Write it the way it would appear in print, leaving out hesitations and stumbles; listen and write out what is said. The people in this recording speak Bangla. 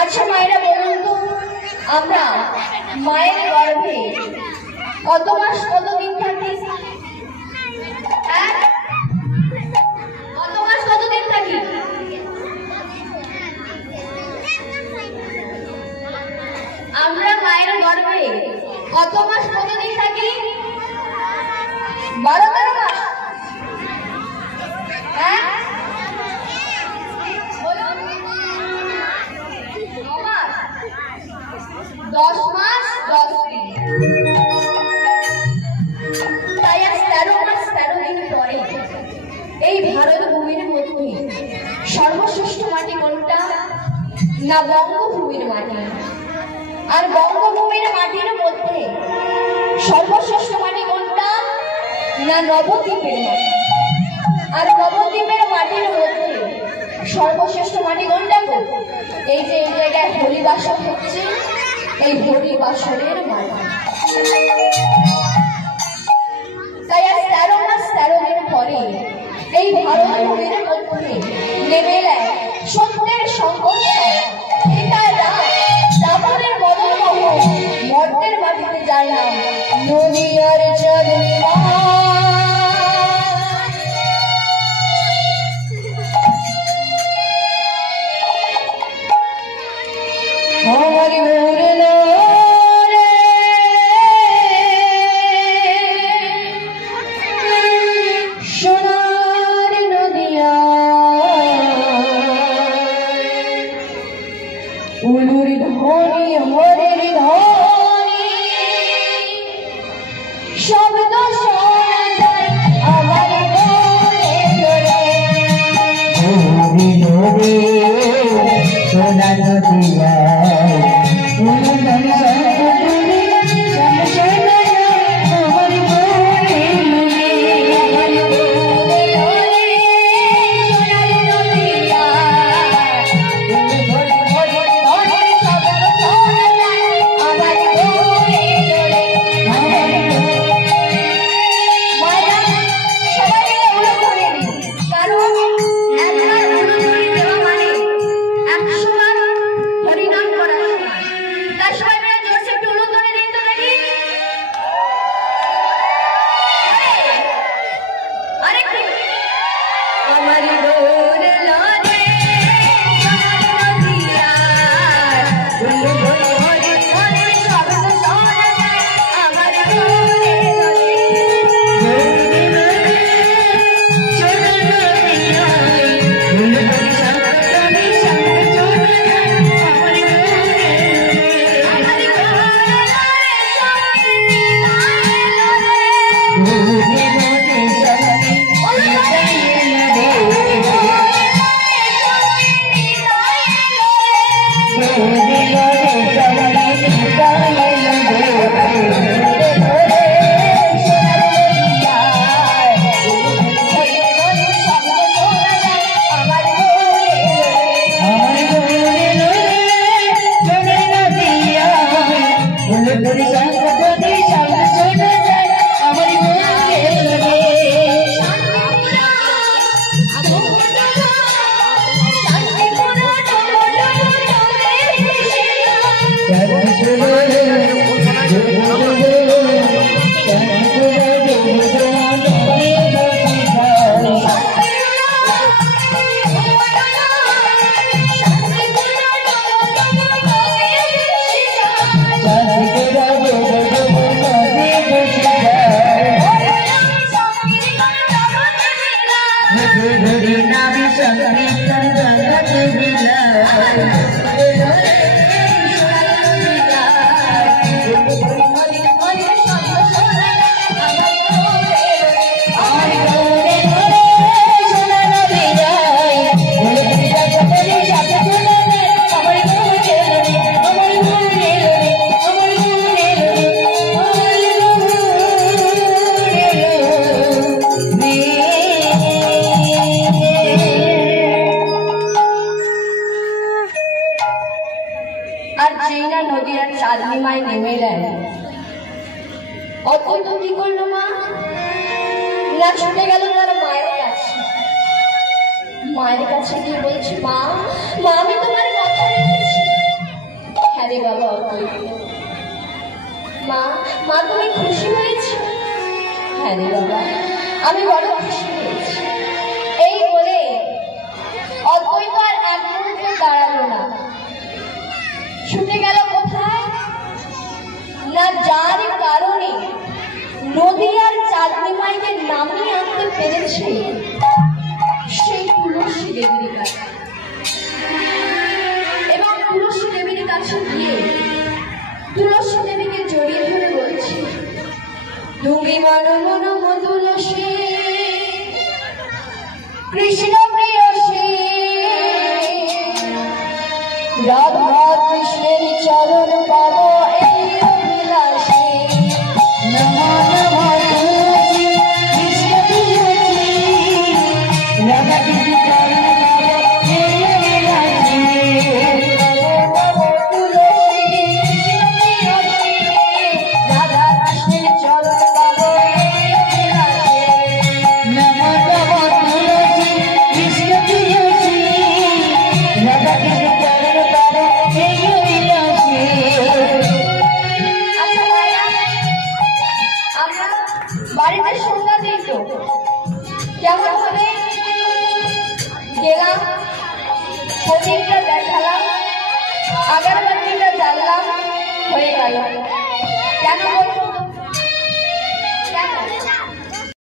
আচ্ছা মায়েরা বলুন তো, আমরা মায়ের গর্ভে কত মাস কতদিন থাকি? কত মাস কতদিন থাকি? আমরা মায়ের গর্ভে কত মাস কতদিন থাকি? 12-13 মাস। হ্যাঁ বলুন, 10 মাস 10 দিন। তাই আজ 13 মাস 13 দিন পরে এই ভারত ভূমির মধ্যে সর্বশ্রেষ্ঠ মাটি কোনটা? না বঙ্গভূমির মাটি। আর বঙ্গভূমির মাটির মধ্যে সর্বশ্রেষ্ঠ মাটি কোনটা? না নবদ্বীপের মাটি। আর নবদ্বীপের মাটির মধ্যে সর্বশ্রেষ্ঠ মাটি কোনটা? এই যে এই জায়গায় হরিবাসর হচ্ছে, এই হরিবাসরের মাটি। তাই আজ 13 মাস 13 দিন পরে এই ভারত ভূমির মধ্যে নেমে এলেন সত্যের সংঘর্ষ, দামনের মদনমোহ, মর্তের মাটিতে যার নাম নদিয়ার চাঁদনী মা। উলুর ধ্বনি হরির ধ্বনি শব্দ শোনা যায় আমার মনে ধরে। নদী নদী সোনা নদিয়ায় উলুর ধ্বনি that's অদ্বৈত কি করলো মা? না ছুটে গেল তার মায়ের কাছে। মায়ের কাছে গিয়ে বলছে, মা মা আমি তোমার কথা রেখেছি। হ্যাঁ রে বাবা অদ্বৈত। মা মা তুমি খুশি হয়েছো? হ্যাঁ রে বাবা আমি বড় খুশি হয়েছি। এই বলে অদ্বৈত আর এক মুহূর্ত দাঁড়ালো না, ছুটে গেল কোথায়? না যার কারণে নদীয়ার চাঁদনি মাইকে নামিয়ে আনতে পেরেছে সেই তুলসী দেবীর কাছে। এবং তুলসী দেবীর কাছে গিয়ে তুলসী দেবীকে জড়িয়ে ধরে বলছে, তুমি মন মন তুলসী কৃষ্ণ প্রিয়সী, রাধা কৃষ্ণের চরণ পাব এই অভিলাষে। নমো নমো তুলসী কৃষ্ণ প্রিয়সী, রাধা কৃষ্ণ চরণ পাব এই অভিলাষে। নমো তুলসী কৃষ্ণ প্রিয়সী, রাধা কৃষ্ণের চরণ পাব এই অভিলাষে। নমো নমো তুলসী কৃষ্ণ প্রিয়সী, রাধা কৃষ্ণ চরণ পাব এই অভিলাষে। আচ্ছা ভাইয়া, আমরা বাড়িতে সন্ধ্যা দিই তো কেমন হবে? গেলাম, প্রদীপটা দেখালাম, আগরবাতিটা জ্বাললাম, হয়ে গেল। কেন বলবো